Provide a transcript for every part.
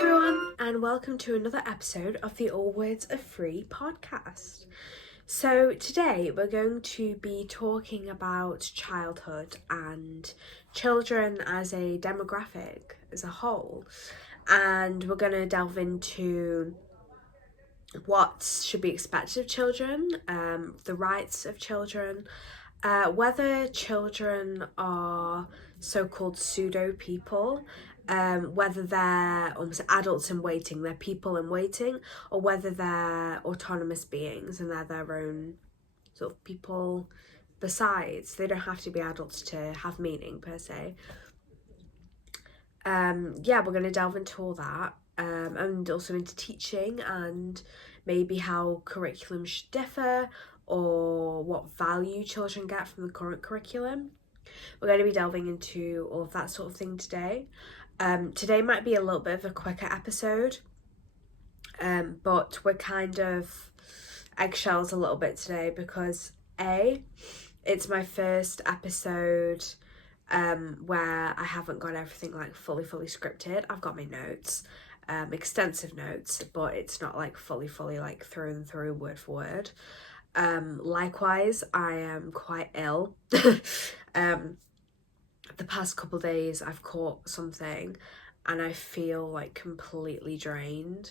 everyone, and welcome to another episode of the All Words Are Free podcast. So, today we're going to be talking about childhood and children as a demographic as a whole, and we're going to delve into what should be expected of children, the rights of children, whether children are so-called pseudo people, whether they're almost adults in waiting, they're people in waiting, or whether they're autonomous beings and they're their own sort of people besides. They don't have to be adults to have meaning per se. We're going to delve into all that, and also into teaching and maybe how curriculum should differ or what value children get from the current curriculum. We're going to be delving into all of that sort of thing today. Today might be a little bit of a quicker episode, but we're kind of eggshells a little bit today because it's my first episode where I haven't got everything like fully scripted. I've got my notes, extensive notes, but it's not like fully like through and through word for word. Likewise, I am quite ill. The past couple of days I've caught something and I feel like completely drained.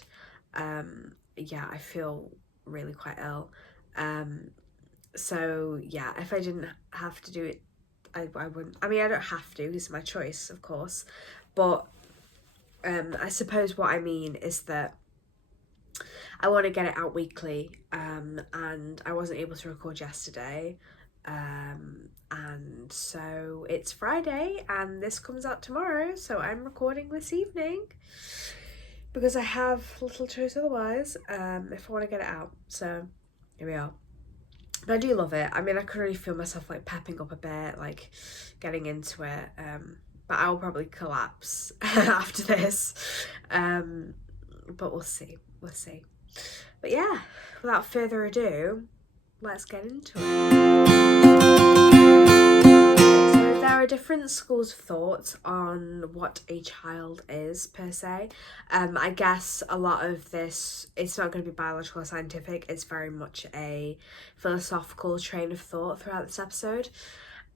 I feel really quite ill. So yeah, if I didn't have to do it, I wouldn't. I mean, I don't have to, it's my choice, of course, but I suppose what I mean is that I want to get it out weekly, and I wasn't able to record yesterday, and so it's Friday and this comes out tomorrow, so I'm recording this evening because I have little choice otherwise, if I want to get it out. So here we are. But I do love it. I mean, I could really feel myself like pepping up a bit, like getting into it, but I'll probably collapse after this, but we'll see. But yeah, without further ado, let's get into it. So there are different schools of thought on what a child is per se. I guess a lot of this, it's not going to be biological or scientific, it's very much a philosophical train of thought throughout this episode.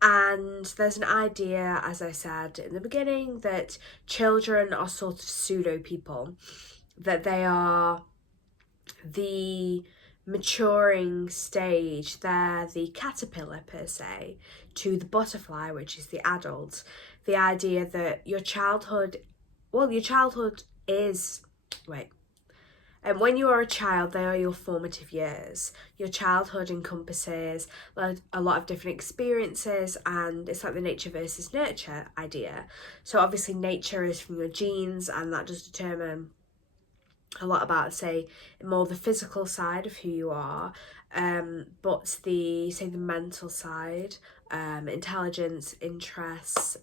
And there's an idea, as I said in the beginning, that children are sort of pseudo people, that they are the maturing stage, they're the caterpillar per se to the butterfly, which is the adult. The idea that your childhood is and when you are a child, they are your formative years. Your childhood encompasses a lot of different experiences, and it's like the nature versus nurture idea. So obviously nature is from your genes, and that does determine a lot about, say, more the physical side of who you are, but the mental side, intelligence, interests,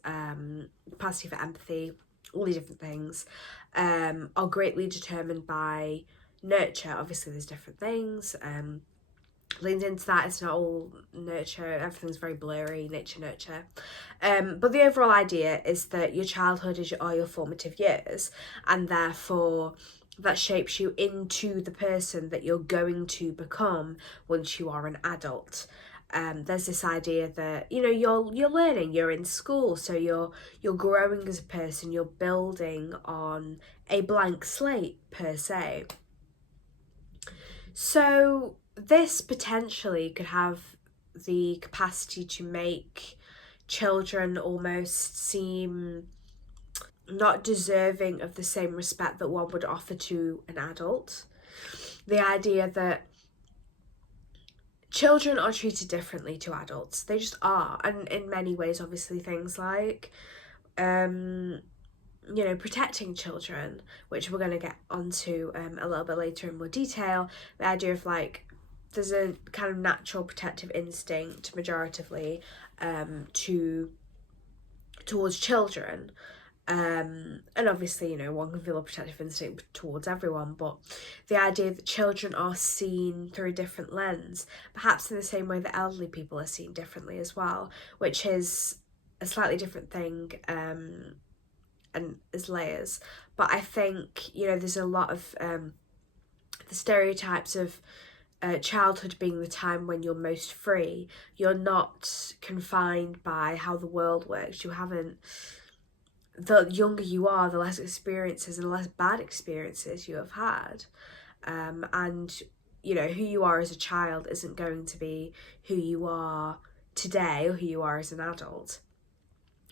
capacity for empathy, all these different things, are greatly determined by nurture. Obviously there's different things, leans into that. It's not all nurture, everything's very blurry, nature, nurture, but the overall idea is that your childhood are your formative years, and therefore that shapes you into the person that you're going to become once you are an adult. There's this idea that, you know, you're learning, you're in school, so you're growing as a person, you're building on a blank slate per se. So this potentially could have the capacity to make children almost seem not deserving of the same respect that one would offer to an adult. The idea that children are treated differently to adults, they just are, and in many ways, obviously, things like protecting children, which we're going to get onto a little bit later in more detail. The idea of like there's a kind of natural protective instinct majoritively towards children. And obviously, one can feel a protective instinct towards everyone, but the idea that children are seen through a different lens, perhaps in the same way that elderly people are seen differently as well, which is a slightly different thing, and as layers. But I think, you know, there's a lot of the stereotypes of childhood being the time when you're most free. You're not confined by how the world works. You haven't, the younger you are, the less experiences and less bad experiences you have had. And, you know, who you are as a child isn't going to be who you are today or who you are as an adult.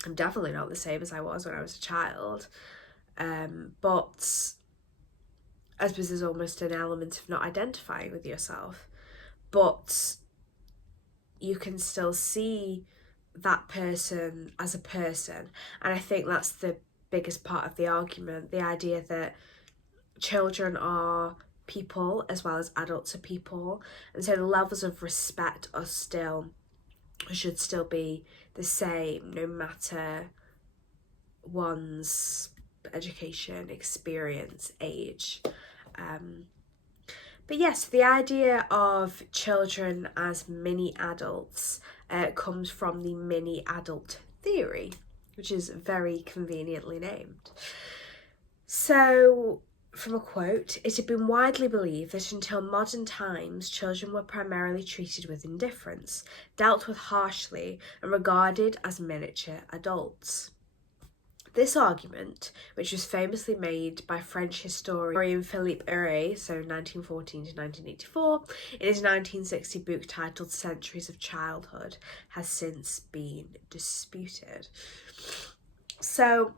I'm definitely not the same as I was when I was a child. But I suppose there's almost an element of not identifying with yourself. But you can still see that person as a person. And I think that's the biggest part of the argument, the idea that children are people as well as adults are people, and so the levels of respect are still, should still be the same no matter one's education, experience, age. But yes, the idea of children as mini adults comes from the mini adult theory, which is very conveniently named. So, from a quote, it had been widely believed that until modern times, children were primarily treated with indifference, dealt with harshly, and regarded as miniature adults. This argument, which was famously made by French historian Philippe Urey, so 1914 to 1984, in his 1960 book titled Centuries of Childhood, has since been disputed. So,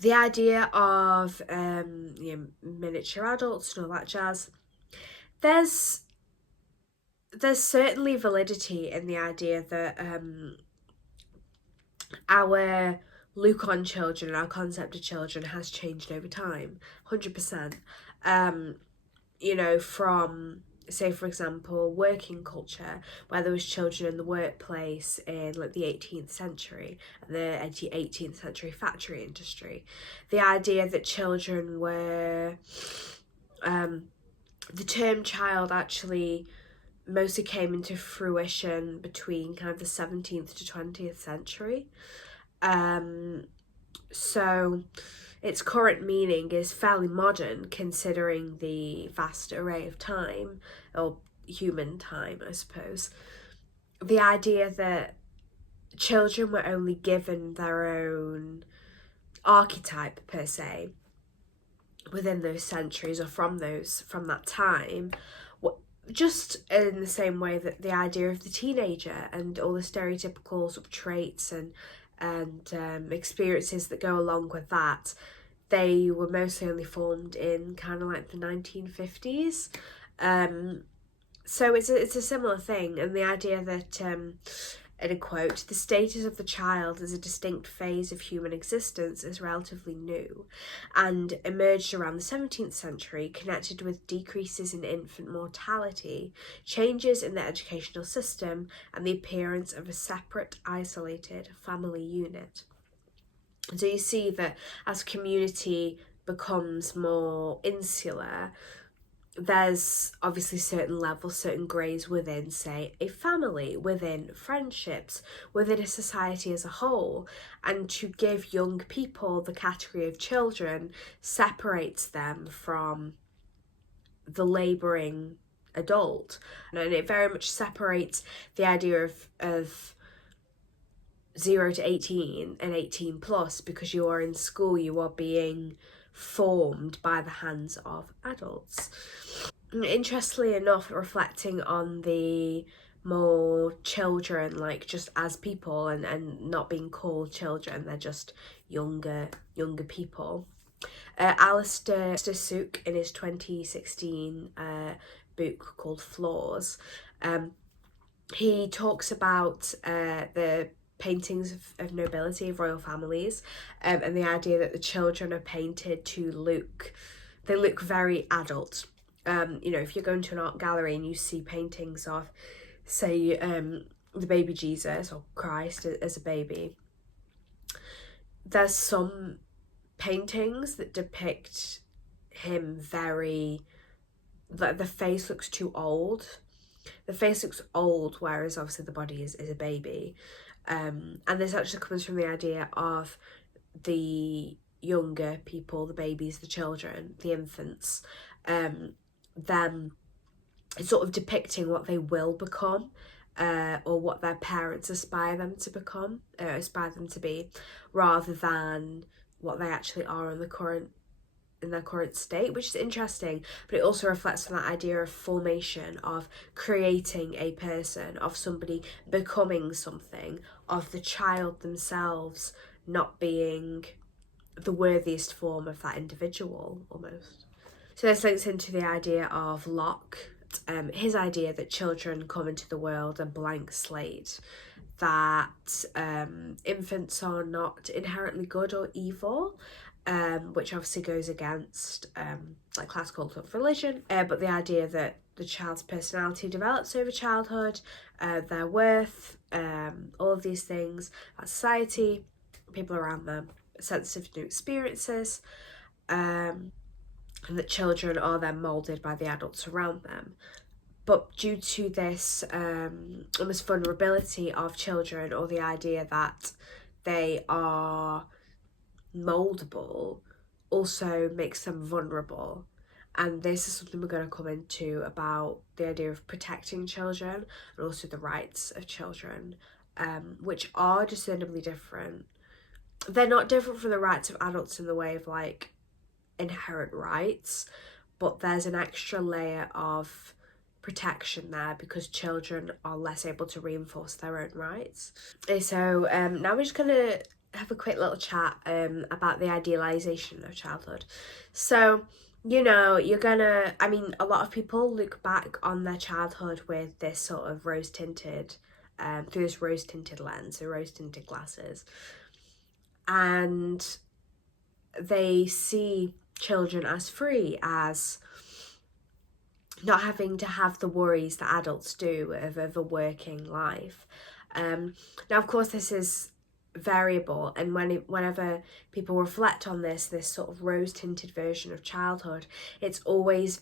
the idea of miniature adults and all that jazz, there's certainly validity in the idea that our look on children, our concept of children has changed over time, 100%. You know, from, say for example, working culture, where there was children in the workplace in like the 18th century and the 18th century factory industry. The idea that children were, the term child actually mostly came into fruition between kind of the 17th to 20th century. So its current meaning is fairly modern considering the vast array of time, or human time, I suppose. The idea that children were only given their own archetype per se within those centuries or from that time, just in the same way that the idea of the teenager and all the stereotypical sort of traits and experiences that go along with that, they were mostly only formed in kind of like the 1950s. So it's a similar thing, and the idea that, in a quote, the status of the child as a distinct phase of human existence is relatively new and emerged around the 17th century, connected with decreases in infant mortality, changes in the educational system, and the appearance of a separate, isolated family unit. So you see that as community becomes more insular, there's obviously certain levels, certain grades within, say, a family, within friendships, within a society as a whole. And to give young people the category of children separates them from the labouring adult. And it very much separates the idea of 0 to 18 and 18 plus, because you are in school, you are being formed by the hands of adults. Interestingly enough, reflecting on the more children, like just as people and not being called children, they're just younger people. Alistair Sooke, in his 2016 book called Flaws, he talks about the paintings of nobility, of royal families, and the idea that the children are painted to look very adult. You know, if you're going to an art gallery and you see paintings of, say, the baby Jesus or Christ as a baby, there's some paintings that depict him very, like, the face looks too old. The face looks old, whereas obviously the body is a baby. And this actually comes from the idea of the younger people, the babies, the children, the infants, them sort of depicting what they will become, or what their parents aspire them to become, aspire them to be, rather than what they actually are in their current state, which is interesting. But it also reflects on that idea of formation, of creating a person, of somebody becoming something, of the child themselves not being the worthiest form of that individual, almost. So this links into the idea of Locke, his idea that children come into the world a blank slate, that infants are not inherently good or evil, which obviously goes against like classical sort of religion, but the idea that the child's personality develops over childhood, their worth, all of these things, society, people around them, sensitive to new experiences, and that children are then moulded by the adults around them. But due to this almost vulnerability of children, or the idea that they are mouldable, also makes them vulnerable. And this is something we're going to come into about the idea of protecting children and also the rights of children, which are discernibly different. They're not different from the rights of adults in the way of like inherent rights, but there's an extra layer of protection there because children are less able to reinforce their own rights. So now we're just going to have a quick little chat about the idealization of childhood. So, you know, a lot of people look back on their childhood with this sort of rose-tinted, through this rose-tinted lens, or rose-tinted glasses, and they see children as free, as not having to have the worries that adults do of a working life. Now, of course, this is variable, and whenever people reflect on this sort of rose-tinted version of childhood, it's always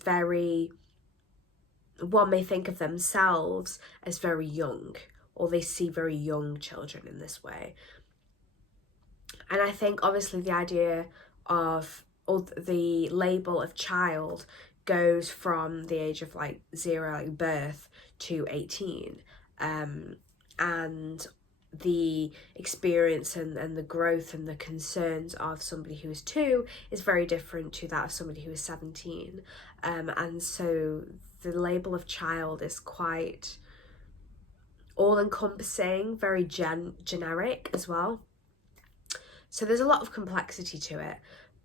one may think of themselves as very young, or they see very young children in this way. And I think obviously the idea of, or the label of child, goes from the age of like 0, like birth, to 18, and the experience and the growth and the concerns of somebody who is 2 is very different to that of somebody who is 17, and so the label of child is quite all-encompassing, very generic as well. So there's a lot of complexity to it.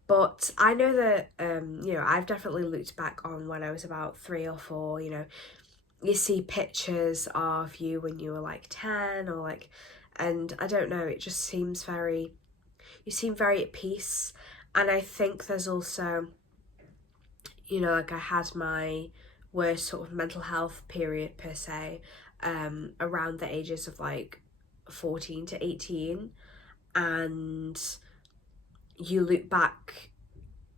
But I know that, I've definitely looked back on when I was about 3 or 4, you see pictures of you when you were like 10 or like, and I don't know, it just seems you seem very at peace. And I think there's also, like I had my worst sort of mental health period per se, around the ages of like 14 to 18. And you look back,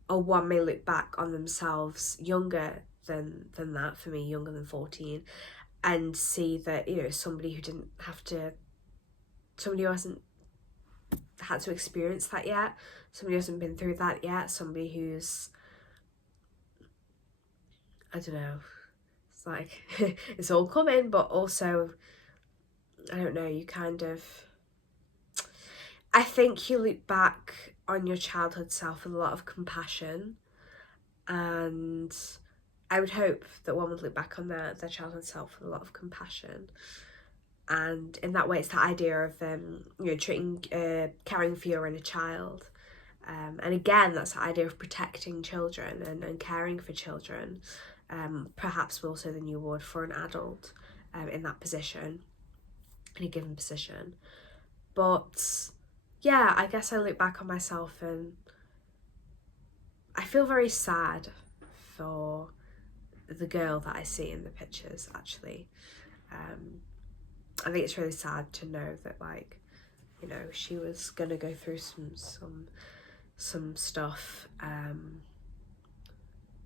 or one may look back on themselves younger than that, for me younger than 14, and see that somebody who hasn't had to experience that yet, somebody who hasn't been through that yet, somebody who's, I don't know, it's like it's all coming, but also I don't know, I think you look back on your childhood self with a lot of compassion, and I would hope that one would look back on their childhood self with a lot of compassion. And in that way, it's that idea of treating, caring for your inner child, and again, that's the idea of protecting children and caring for children, perhaps more so than you would for an adult, in that position, in a given position. But yeah, I guess I look back on myself and I feel very sad for the girl that I see in the pictures, actually. I think it's really sad to know that, like, she was gonna go through some stuff,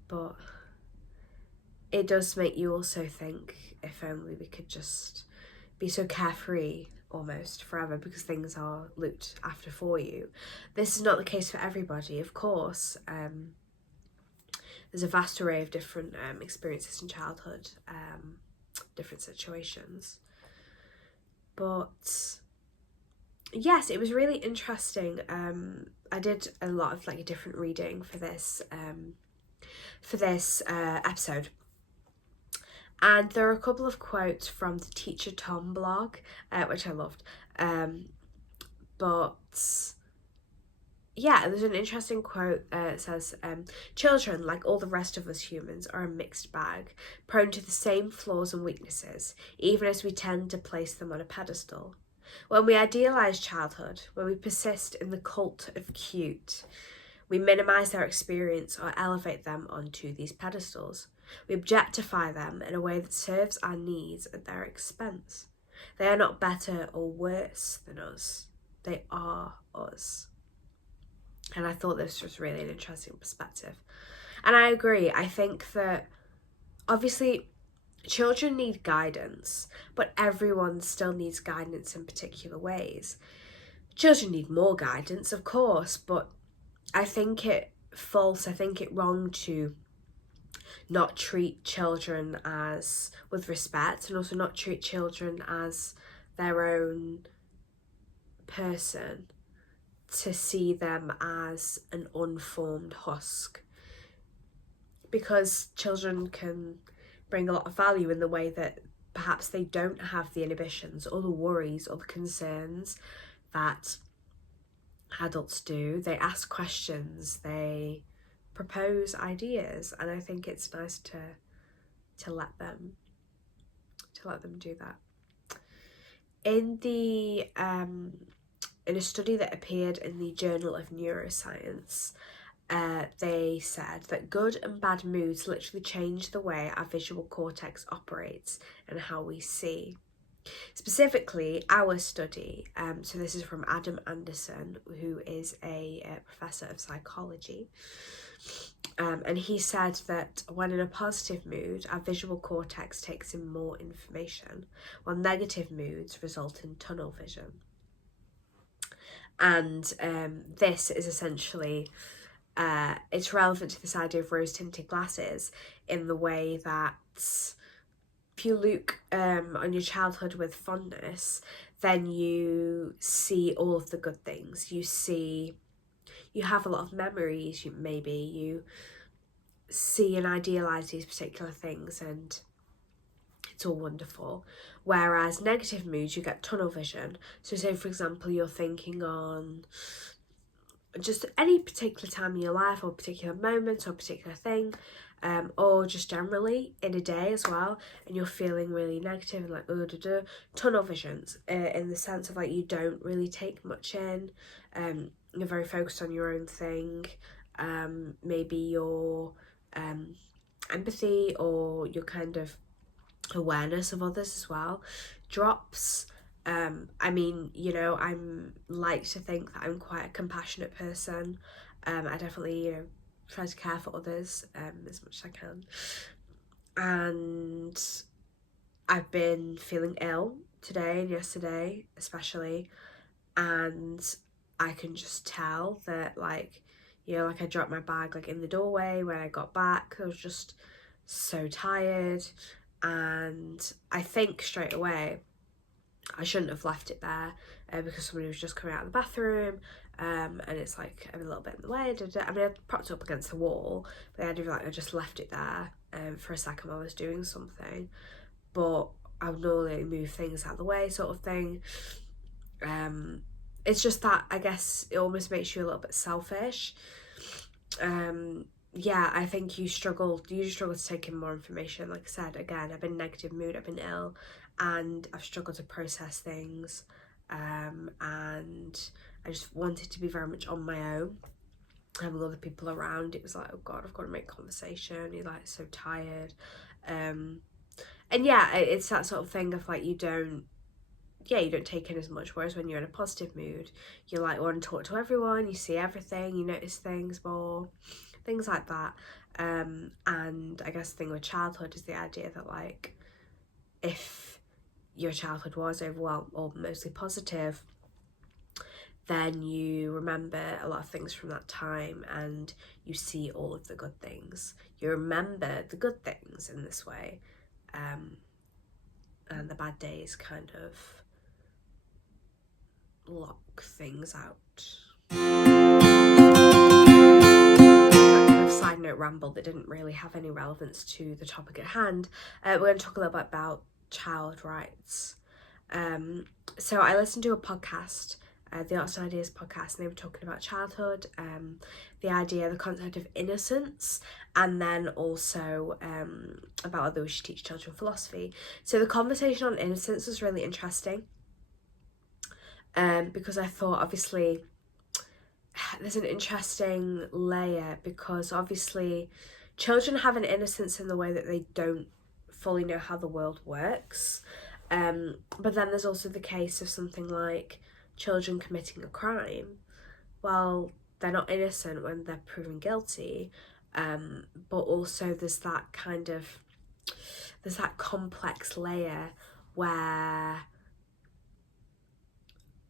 but it does make you also think, if only we could just be so carefree almost forever because things are looked after for you. This is not the case for everybody, of course. There's a vast array of different experiences in childhood, different situations. But yes, it was really interesting. I did a lot of like different reading for this episode. And there are a couple of quotes from the Teacher Tom blog, which I loved. But yeah, there's an interesting quote. It says, children, like all the rest of us humans, are a mixed bag, prone to the same flaws and weaknesses, even as we tend to place them on a pedestal. When we idealise childhood, when we persist in the cult of cute, we minimise their experience or elevate them onto these pedestals. We objectify them in a way that serves our needs at their expense. They are not better or worse than us. They are us. And I thought this was really an interesting perspective. And I agree. I think that obviously children need guidance, but everyone still needs guidance in particular ways. Children need more guidance, of course, but I think it wrong to not treat children as with respect, and also not treat children as their own person, to see them as an unformed husk, because children can bring a lot of value in the way that perhaps they don't have the inhibitions or the worries or the concerns that adults do. They ask questions, they propose ideas, and I think it's nice to let them do that. In a study that appeared in the Journal of Neuroscience, they said that good and bad moods literally change the way our visual cortex operates and how we see. Specifically, our study, so this is from Adam Anderson, who is a professor of psychology, and he said that when in a positive mood, our visual cortex takes in more information, while negative moods result in tunnel vision. And this is essentially, it's relevant to this idea of rose-tinted glasses in the way that if you look on your childhood with fondness, then you see all of the good things. You have a lot of memories, you see and idealise these particular things, and it's all wonderful. Whereas negative moods, you get tunnel vision. So say, for example, you're thinking on just any particular time in your life, or particular moment, or particular thing, or just generally in a day as well, and you're feeling really negative and like tunnel visions, in the sense of like you don't really take much in, you're very focused on your own thing, maybe your empathy or your kind of awareness of others as well drops. I mean, I'm like to think that I'm quite a compassionate person. I definitely, try to care for others as much as I can. And I've been feeling ill today and yesterday especially, and I can just tell that I dropped my bag in the doorway when I got back. I was just so tired, and I think straight away I shouldn't have left it there, because somebody was just coming out of the bathroom, and it's a little bit in the way. I mean, I propped it up against the wall, but I just left it there for a second while I was doing something, but I would normally move things out of the way, sort of thing. It's just that I guess it almost makes you a little bit selfish. Yeah, I think you struggle to take in more information. Like I said, again, I've been in negative mood, I've been ill, and I've struggled to process things, and I just wanted to be very much on my own. Having other people around, it was like, oh God, I've got to make conversation. You're so tired, and yeah, it's that sort of thing of you don't take in as much. Whereas when you're in a positive mood, you want to talk to everyone, you see everything, you notice things more, things like that. And I guess the thing with childhood is the idea that if your childhood was overall or mostly positive, then you remember a lot of things from that time and you see all of the good things. You remember the good things in this way, and the bad days kind of lock things out. Side note ramble that didn't really have any relevance to the topic at hand. We're going to talk a little bit about child rights. So I listened to a podcast, the Arts and Ideas podcast, and they were talking about childhood, the concept of innocence, and then also about whether we should teach children philosophy. So the conversation on innocence was really interesting, because I thought, obviously, there's an interesting layer, because obviously children have an innocence in the way that they don't fully know how the world works, but then there's also the case of something like children committing a crime. Well, they're not innocent when they're proven guilty, but also there's that complex layer where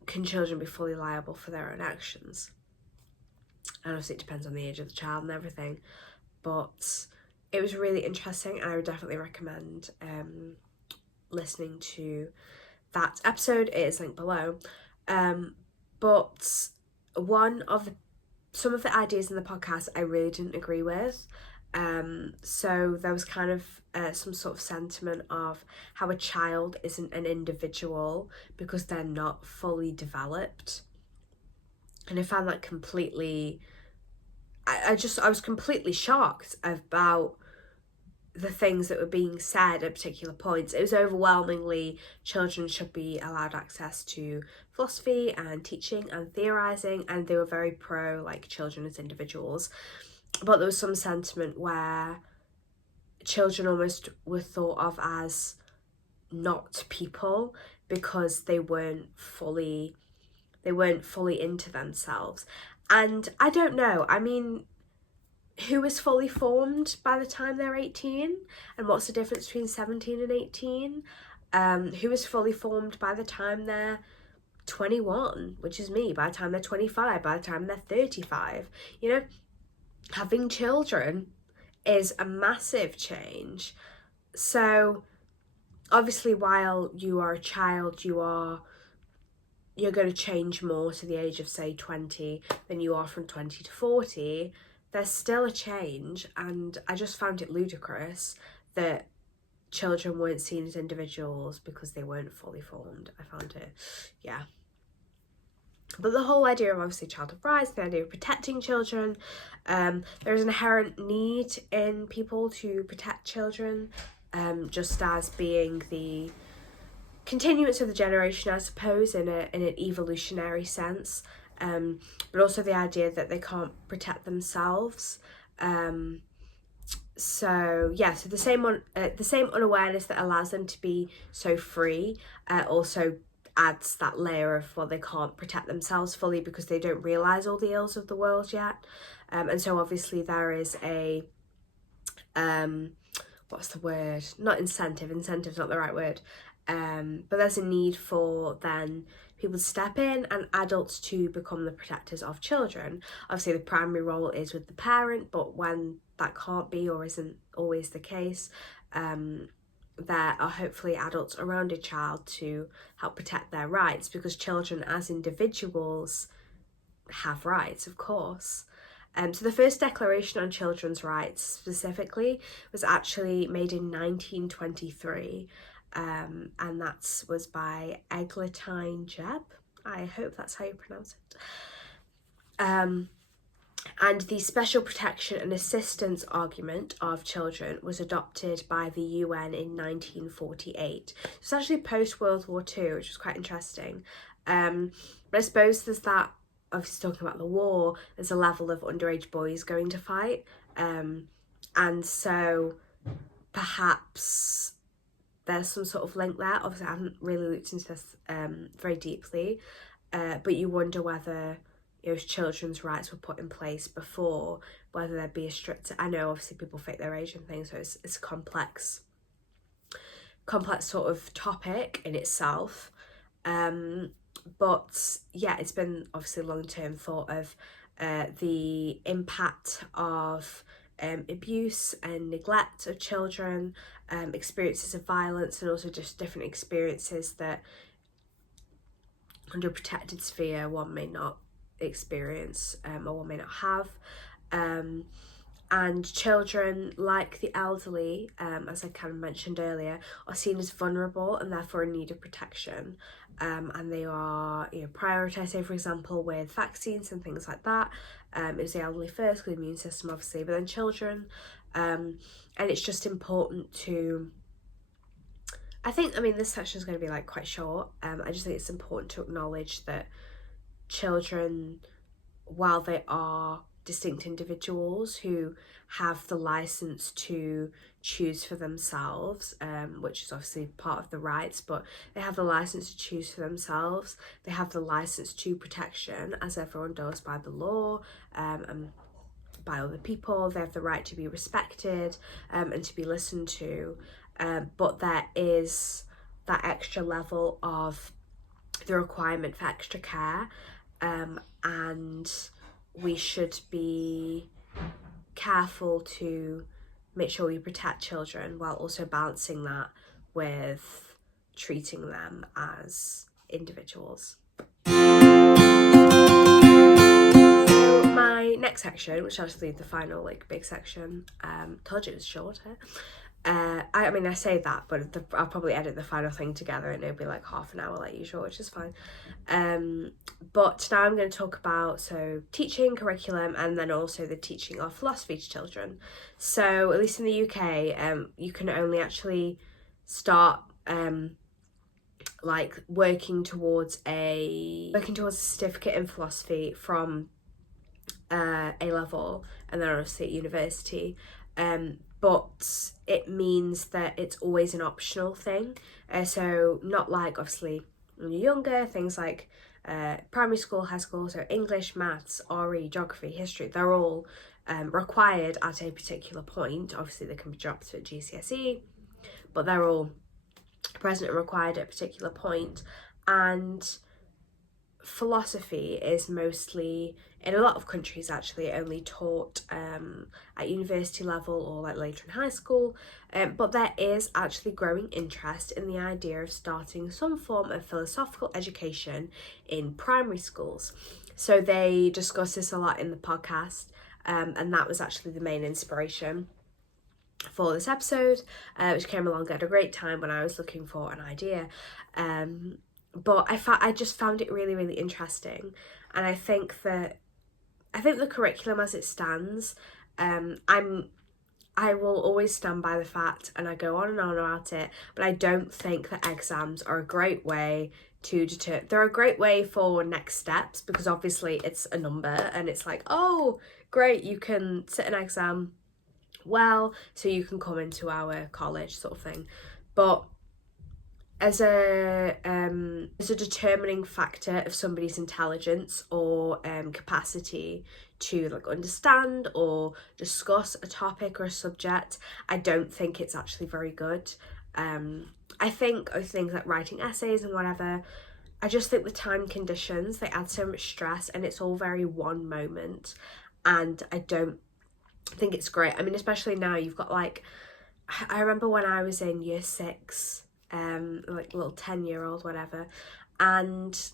can children be fully liable for their own actions? And obviously it depends on the age of the child and everything, but it was really interesting, and I would definitely recommend listening to that episode. It is linked below. But some of the ideas in the podcast I really didn't agree with. So there was kind of some sort of sentiment of how a child isn't an individual because they're not fully developed. And I found that completely, I was completely shocked about the things that were being said at particular points. It was overwhelmingly children should be allowed access to philosophy and teaching and theorising, and they were very pro like children as individuals. But there was some sentiment where children almost were thought of as not people because they weren't fully into themselves. And I don't know, I mean, who is fully formed by the time they're 18? And what's the difference between 17 and 18? Who is fully formed by the time they're 21, which is me, by the time they're 25, by the time they're 35? You know, having children is a massive change. So obviously while you are a child, you're going to change more to the age of, say, 20 than you are from 20 to 40. There's still a change, and I just found it ludicrous that children weren't seen as individuals because they weren't fully formed. I found it, yeah. But the whole idea of obviously childhood rights, the idea of protecting children, there's an inherent need in people to protect children, just as being the continuance of the generation, I suppose, in an evolutionary sense, but also the idea that they can't protect themselves. So the same unawareness that allows them to be so free also adds that layer of, well, they can't protect themselves fully because they don't realise all the ills of the world yet. And so obviously there is a what's the word? Not incentive. Incentive's not the right word. But there's a need for then people to step in and adults to become the protectors of children. Obviously the primary role is with the parent, but when that can't be or isn't always the case, there are hopefully adults around a child to help protect their rights, because children as individuals have rights, of course. So the first declaration on children's rights specifically was actually made in 1923, and that was by Eglantine Jebb. I hope that's how you pronounce it. And the special protection and assistance argument of children was adopted by the UN in 1948. It's actually post-World War II, which was quite interesting. But I suppose there's that, obviously talking about the war, there's a level of underage boys going to fight. And so perhaps there's some sort of link there. Obviously I haven't really looked into this very deeply, but you wonder whether if children's rights were put in place before, whether there'd be a strict, I know obviously people fake their age and things, so it's a complex complex sort of topic in itself. But yeah, it's been obviously long-term thought of the impact of abuse and neglect of children, experiences of violence, and also just different experiences that under a protected sphere one may not experience or one may not have. And children, like the elderly, as I kind of mentioned earlier, are seen as vulnerable and therefore in need of protection. And they are, prioritised, say for example, with vaccines and things like that. It was the elderly first, with the immune system obviously, but then children. And it's just important to, this section is going to be like quite short. I just think it's important to acknowledge that children, while they are distinct individuals who have the license to choose for themselves, which is obviously part of the rights, but they have the license to choose for themselves. They have the license to protection, as everyone does, by the law and by other people. They have the right to be respected and to be listened to, but there is that extra level of the requirement for extra care, and we should be careful to make sure we protect children while also balancing that with treating them as individuals. So my next section, which is actually the final big section, told you it was shorter. I say that, but I'll probably edit the final thing together and it'll be like half an hour like usual, which is fine. But now I'm going to talk about teaching, curriculum, and then also the teaching of philosophy to children. So at least in the UK, you can only actually start working towards a certificate in philosophy from A level, and then obviously at university. But it means that it's always an optional thing. So not like obviously when you're younger, things like primary school, high school, so English, maths, RE, geography, history, they're all required at a particular point. Obviously they can be dropped at GCSE, but they're all present and required at a particular point. And philosophy is mostly, in a lot of countries actually, only taught at university level or later in high school, but there is actually growing interest in the idea of starting some form of philosophical education in primary schools. So they discuss this a lot in the podcast, and that was actually the main inspiration for this episode, which came along at a great time when I was looking for an idea. But I just found it really, really interesting, and I think the curriculum as it stands, I will always stand by the fact, and I go on and on about it, but I don't think that exams are a great way to deter. They're a great way for next steps, because obviously it's a number and it's like, oh great, you can sit an exam well, so you can come into our college sort of thing. But as a determining factor of somebody's intelligence or capacity to understand or discuss a topic or a subject, I don't think it's actually very good. I think of things like writing essays and whatever, I just think the time conditions, they add so much stress, and it's all very one moment, and I don't think it's great. Especially now you've got I remember when I was in year 6, little 10-year-old whatever, and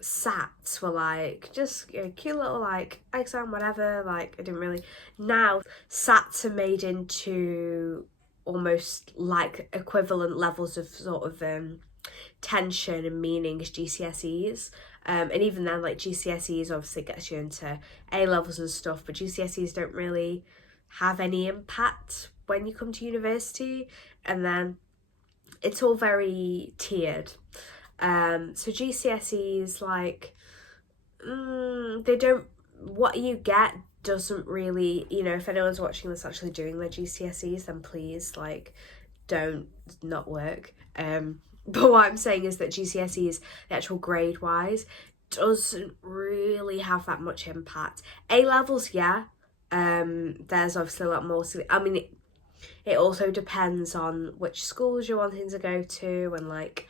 SATs were just cute little exam whatever, I didn't really. Now SATs are made into almost equivalent levels of sort of tension and meaning as GCSEs, and even then GCSEs obviously gets you into A levels and stuff, but GCSEs don't really have any impact when you come to university, and then it's all very tiered. So GCSEs, they don't, what you get doesn't really, if anyone's watching this actually doing their GCSEs, then please don't not work. But what I'm saying is that GCSEs, the actual grade wise, doesn't really have that much impact. A levels, yeah. There's obviously a lot more. It also depends on which schools you're wanting to go to, and like,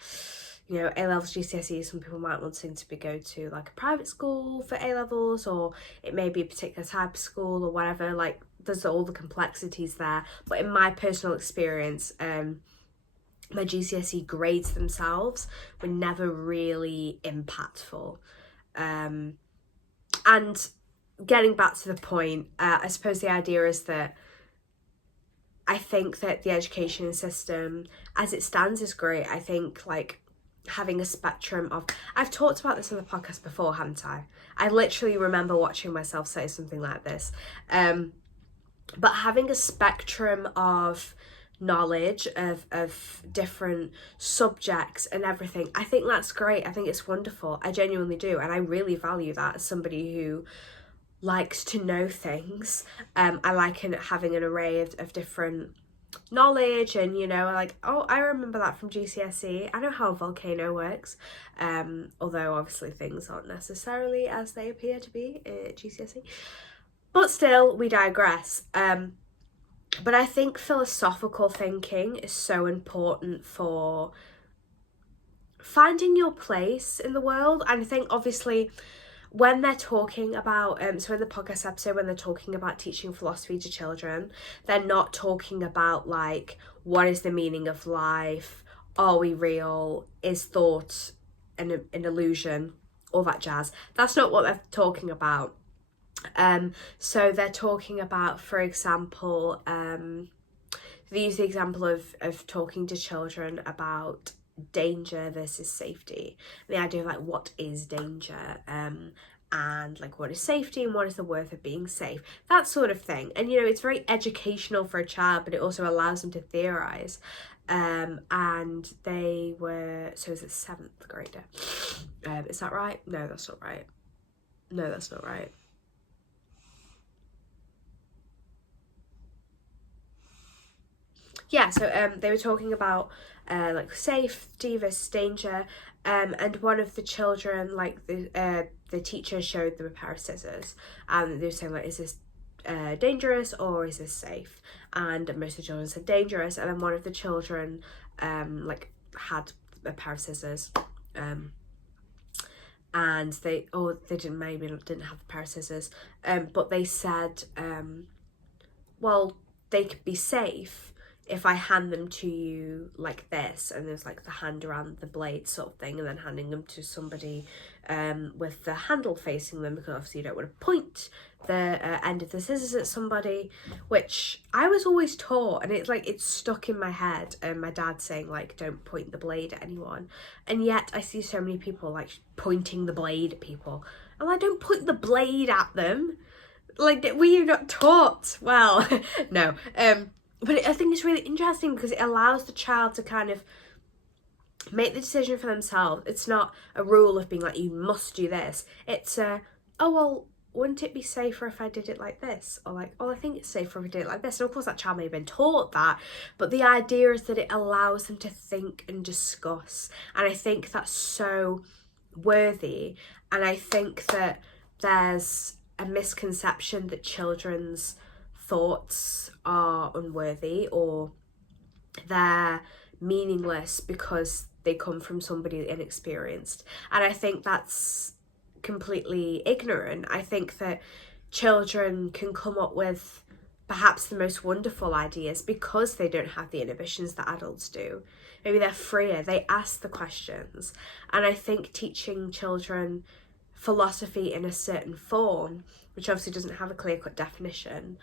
you know, A-levels, GCSE, some people might want to go to like a private school for A-levels, or it may be a particular type of school or whatever. Like, there's all the complexities there. But in my personal experience, my GCSE grades themselves were never really impactful. And getting back to the point, I suppose the idea is that I think that the education system as it stands is great. I think like having a spectrum of, I've talked about this on the podcast before, haven't I? I literally remember watching myself say something like this. But having a spectrum of knowledge of different subjects and everything, I think that's great. I think it's wonderful. I genuinely do, and I really value that as somebody who likes to know things. I like having an array of different knowledge, and you know, like, oh, I remember that from GCSE. I know how a volcano works, although obviously things aren't necessarily as they appear to be at GCSE, but still, we digress. But I think philosophical thinking is so important for finding your place in the world. And I think obviously when they're talking about, so in the podcast episode, when they're talking about teaching philosophy to children, they're not talking about like, what is the meaning of life? Are we real? Is thought an illusion? All that jazz. That's not what they're talking about. So they're talking about, for example, they use the example of talking to children about danger versus safety. The idea of like, what is danger? And like, what is safety and what is the worth of being safe? That sort of thing. And you know, it's very educational for a child, but it also allows them to theorize. And they were, so is it 7th grader? Is that right? No, that's not right. No, that's not right. Yeah, so they were talking about like safety versus danger, and one of the children, like the teacher showed them a pair of scissors, and they were saying like, is this dangerous or is this safe? And most of the children said dangerous, and then one of the children like had a pair of scissors, and they didn't have a pair of scissors, but they said, well, they could be safe if I hand them to you like this, and there's like the hand around the blade sort of thing, and then handing them to somebody with the handle facing them, because obviously you don't want to point the end of the scissors at somebody, which I was always taught, and it's stuck in my head, and my dad saying like, don't point the blade at anyone, and yet I see so many people like pointing the blade at people, and I don't point the blade at them. Like, were you not taught? Well, no. But I think it's really interesting because it allows the child to kind of make the decision for themselves. It's not a rule of being like, you must do this. It's oh, well, wouldn't it be safer if I did it like this? Or like, oh, I think it's safer if I did it like this. And of course that child may have been taught that, but the idea is that it allows them to think and discuss. And I think that's so worthy. And I think that there's a misconception that children's thoughts are unworthy or they're meaningless because they come from somebody inexperienced. And I think that's completely ignorant. I think that children can come up with perhaps the most wonderful ideas because they don't have the inhibitions that adults do. Maybe they're freer, they ask the questions. And I think teaching children philosophy in a certain form, which obviously doesn't have a clear-cut definition,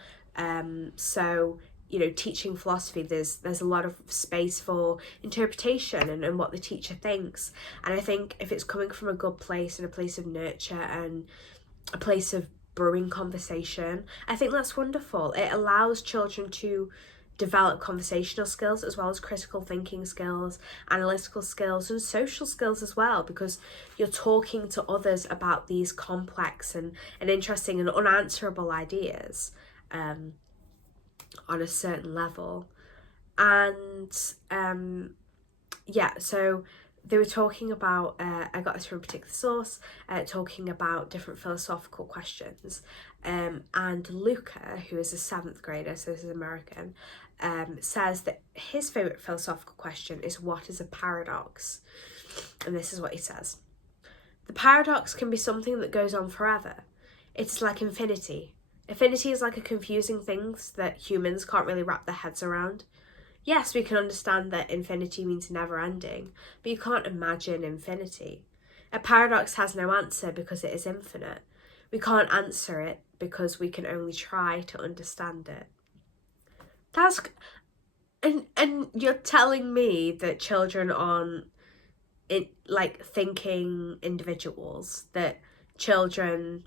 so you know, teaching philosophy, there's a lot of space for interpretation and what the teacher thinks. And I think if it's coming from a good place and a place of nurture and a place of brewing conversation, I think that's wonderful. It allows children to develop conversational skills as well as critical thinking skills, analytical skills, and social skills as well, because you're talking to others about these complex and interesting and unanswerable ideas on a certain level. And yeah, so they were talking about, I got this from a particular source, talking about different philosophical questions. And Luca, who is a 7th grader, so this is American, says that his favourite philosophical question is, what is a paradox? And this is what he says. The paradox can be something that goes on forever. It's like infinity. Infinity is like a confusing thing that humans can't really wrap their heads around. Yes, we can understand that infinity means never ending, but you can't imagine infinity. A paradox has no answer because it is infinite. We can't answer it because we can only try to understand it. And you're telling me that children aren't thinking individuals, that children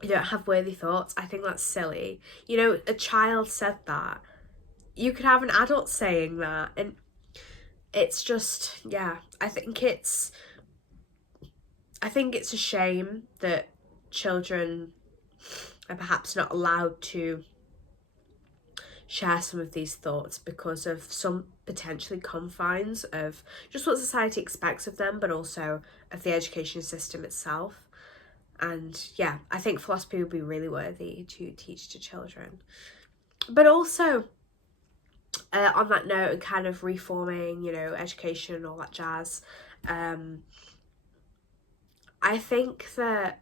don't have worthy thoughts? I think that's silly. A child said that. You could have an adult saying that, and it's just, yeah, I think it's a shame that children are perhaps not allowed to share some of these thoughts because of some potentially confines of just what society expects of them, but also of the education system itself. And yeah, I think philosophy would be really worthy to teach to children. But also, on that note, and kind of reforming, education and all that jazz, I think that,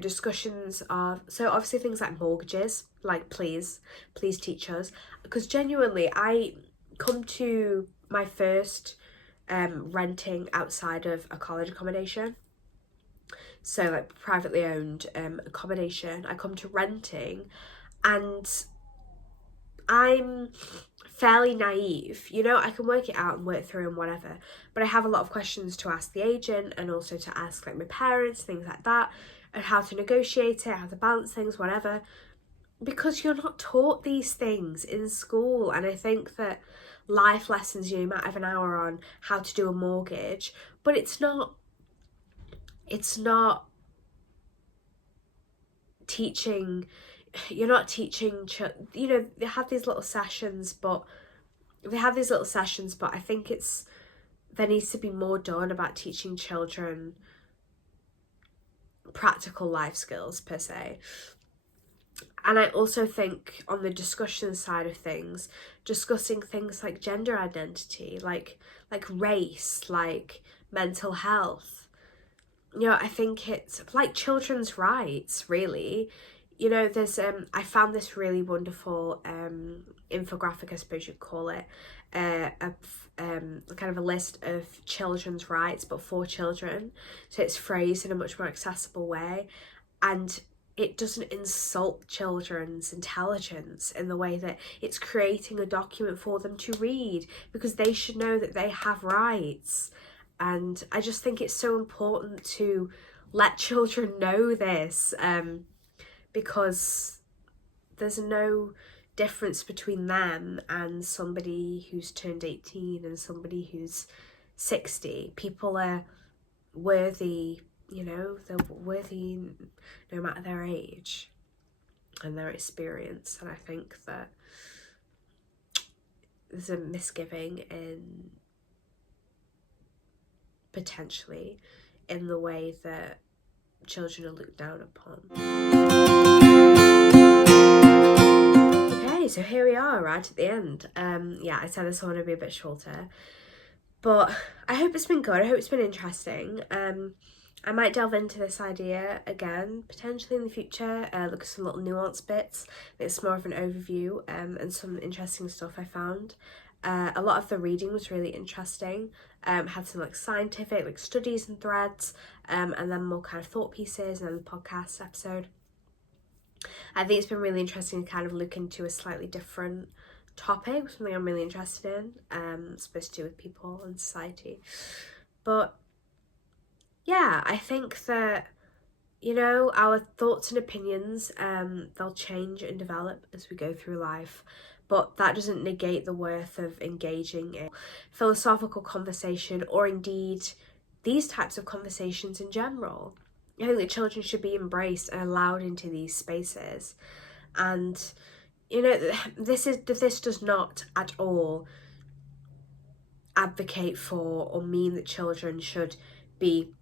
discussions of, so obviously things like mortgages, like please teach us, because genuinely I come to my first renting outside of a college accommodation, so like privately owned accommodation. I come to renting, and I'm fairly naive, I can work it out and work through and whatever, but I have a lot of questions to ask the agent, and also to ask like my parents, things like that, and how to negotiate it, how to balance things, whatever, because you're not taught these things in school. And I think that life lessons, you might have an hour on how to do a mortgage, but it's not teaching. You're not teaching, they have these little sessions, but I think there needs to be more done about teaching children practical life skills per se. And I also think on the discussion side of things, discussing things like gender identity, like race, like mental health, I think it's like children's rights, really. There's I found this really wonderful infographic, I suppose you'd call it, kind of a list of children's rights, but for children. So it's phrased in a much more accessible way, and it doesn't insult children's intelligence in the way that it's creating a document for them to read, because they should know that they have rights. And I just think it's so important to let children know this, because there's no difference between them and somebody who's turned 18 and somebody who's 60. People are worthy, they're worthy no matter their age and their experience. And I think that there's a misgiving in, potentially, in the way that children are looked down upon. Okay, so here we are, right at the end. Yeah, I said this one would be a bit shorter, but I hope it's been good. I hope it's been interesting. I might delve into this idea again, potentially in the future, look at some little nuanced bits. It's more of an overview, and some interesting stuff I found. A lot of the reading was really interesting. Had some scientific studies and threads, and then more kind of thought pieces, and then the podcast episode. I think it's been really interesting to kind of look into a slightly different topic, something I'm really interested in, supposed to do with people and society. But yeah, I think that, our thoughts and opinions, they'll change and develop as we go through life. But that doesn't negate the worth of engaging in philosophical conversation, or indeed these types of conversations in general. I think that children should be embraced and allowed into these spaces. And, this does not at all advocate for or mean that children should be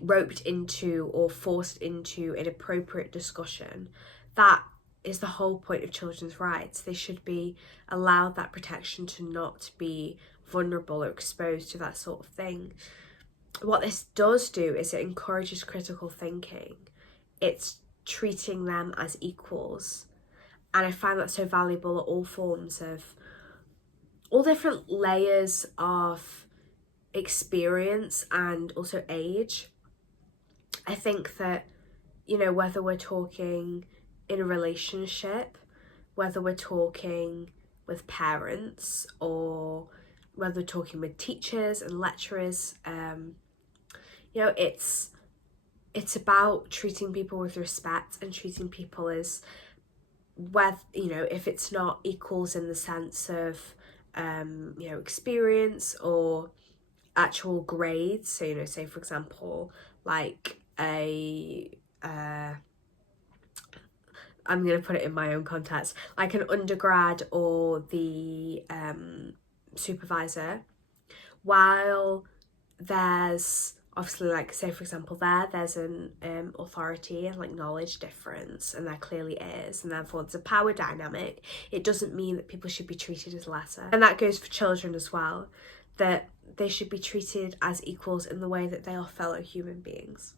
roped into or forced into inappropriate discussion. That is the whole point of children's rights. They should be allowed that protection to not be vulnerable or exposed to that sort of thing. What this does do is it encourages critical thinking. It's treating them as equals. And I find that so valuable at all different layers of experience and also age. I think that, you know, whether we're talking in a relationship, whether we're talking with parents, or whether we're talking with teachers and lecturers, you know, it's about treating people with respect and treating people as, whether, you know, if it's not equals in the sense of you know, experience or actual grades. So, you know, say for example, like I'm going to put it in my own context, like an undergrad or the supervisor, while there's obviously, like, say for example, there's an authority and like knowledge difference, and there clearly is, and therefore there's a power dynamic. It doesn't mean that people should be treated as lesser, and that goes for children as well, that they should be treated as equals in the way that they are fellow human beings.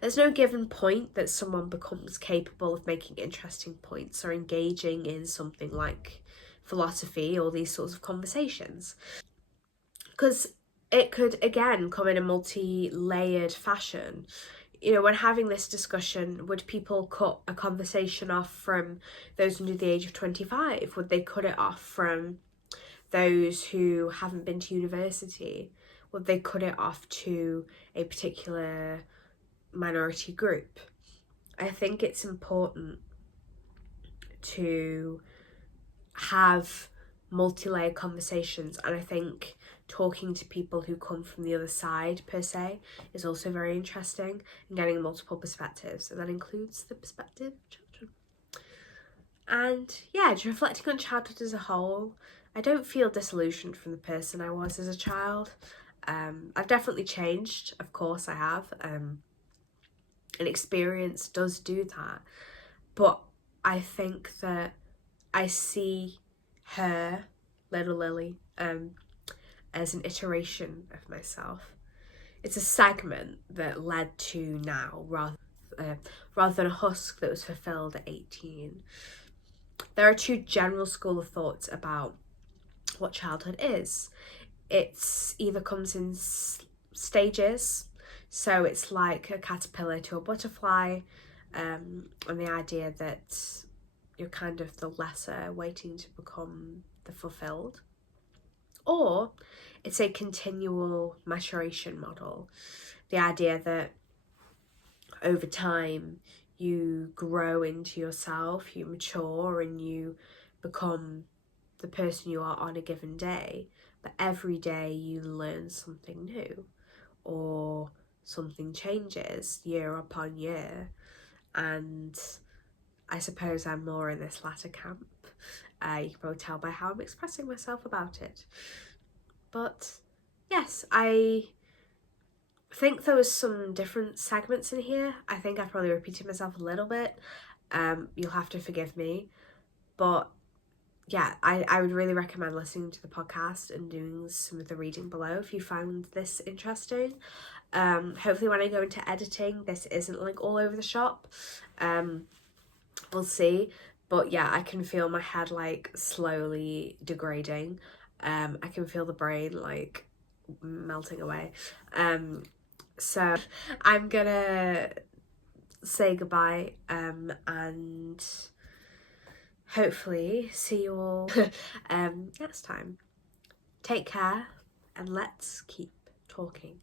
There's no given point that someone becomes capable of making interesting points or engaging in something like philosophy or these sorts of conversations, because it could, again, come in a multi-layered fashion. You know, when having this discussion, would people cut a conversation off from those under the age of 25? Would they cut it off from those who haven't been to university? Would they cut it off to a particular minority group? I think it's important to have multi-layered conversations, and I think talking to people who come from the other side per se is also very interesting, and getting multiple perspectives, and that includes the perspective of children. And yeah, just reflecting on childhood as a whole, I don't feel disillusioned from the person I was as a child. I've definitely changed, of course I have, and experience does do that, but I think that I see her, little Lily, as an iteration of myself. It's a segment that led to now, rather than a husk that was fulfilled at 18. There are two general school of thoughts about what childhood is. It's either comes in stages, so it's like a caterpillar to a butterfly, and the idea that you're kind of the lesser waiting to become the fulfilled. Or it's a continual maturation model, the idea that over time you grow into yourself, you mature, and you become the person you are on a given day, but every day you learn something new, or something changes year upon year. And I suppose I'm more in this latter camp. You can probably tell by how I'm expressing myself about it. But yes, I think there was some different segments in here. I think I probably repeated myself a little bit. You'll have to forgive me. But yeah, I would really recommend listening to the podcast and doing some of the reading below if you found this interesting. Hopefully when I go into editing, this isn't like all over the shop. We'll see. But yeah, I can feel my head like slowly degrading. I can feel the brain like melting away. So I'm gonna say goodbye, and hopefully see you all next time. Take care, and let's keep talking.